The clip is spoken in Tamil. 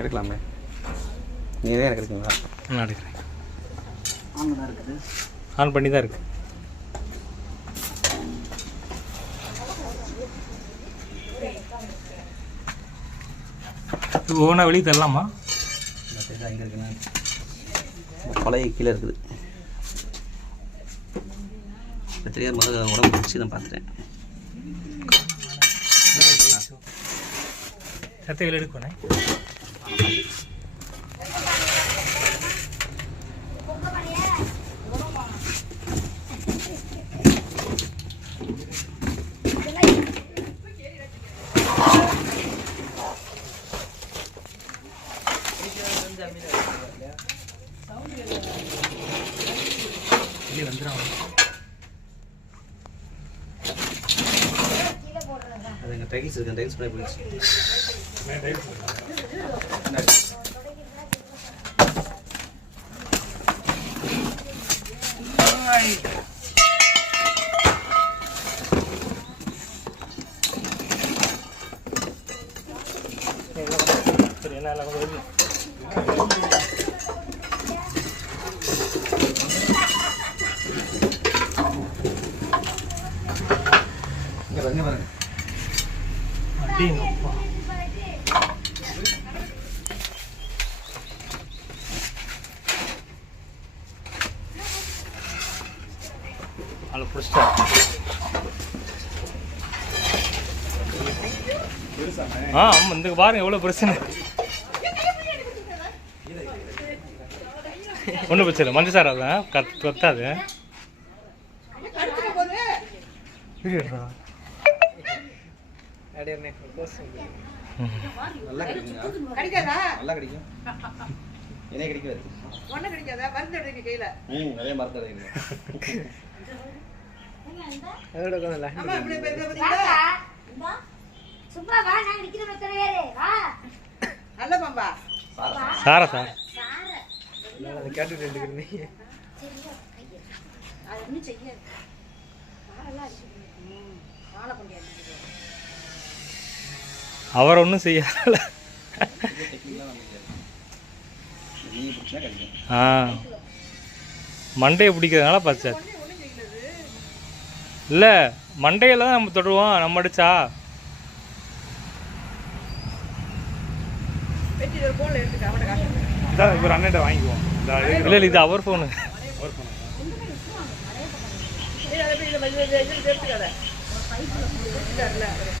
எடுக்கலாமே. நீங்கள் தான் எடுக்கிறீங்களா? நான் எடுக்கிறேன். ஆன் தான் இருக்குது. ஆன் பண்ணி தான் இருக்குது. ஒவ்வொன்றா வெளியே தரலாமா? அங்கே இருக்குண்ணா. பழைய கீழே இருக்குது. இப்போ தெரியாத முதல்ல உடம்பு பிடிச்சி தான் பார்த்துட்டேன். சத்தைகள் எடுக்கணே. அது எங்கள் டைல்ஸ் இருக்குது. டைல்ஸ் பண்ணி போயிடுச்சு. ஆமாம், இந்த பாருங்க எவ்வளோ பிரச்சனை. ஒன்றும் பிரச்சனை இல்லை. மஞ்சள் சார் அதான் கொத்தாது. நல்லா கிடைக்குங்க. நல்லா கிடைக்கும். என்ன கிடைக்காது. ஒன்றும் கிடைக்காதா? மருந்து எடுக்க கையில். நிறைய மருந்து எடுக்கணும். அதோட கொஞ்சம் அம்மா இப்படி பேசுறீங்களா? சும்மா வா, நான் நிக்கிற மத்தற வேறே வா. நல்ல பாம்பா. சாரா சார். நான் கேட்டுட்டு இருக்கேன். சரியா கைய. அது ஒண்ணும் செய்யாது. சாரெல்லாம் அடிச்சு. வாளை கொண்டு அடிச்சு. அவர் ஒன்றும் செய்யல. மண்டையை பிடிக்கிறதுனால பச்சை இல்லை. மண்டையில் தான் நம்ம தொடுவோம். நம்ம அடிச்சா இவர் அண்ணன் வாங்கிக்குவோம். இல்லை இல்லை, இது அவர் ஃபோனு.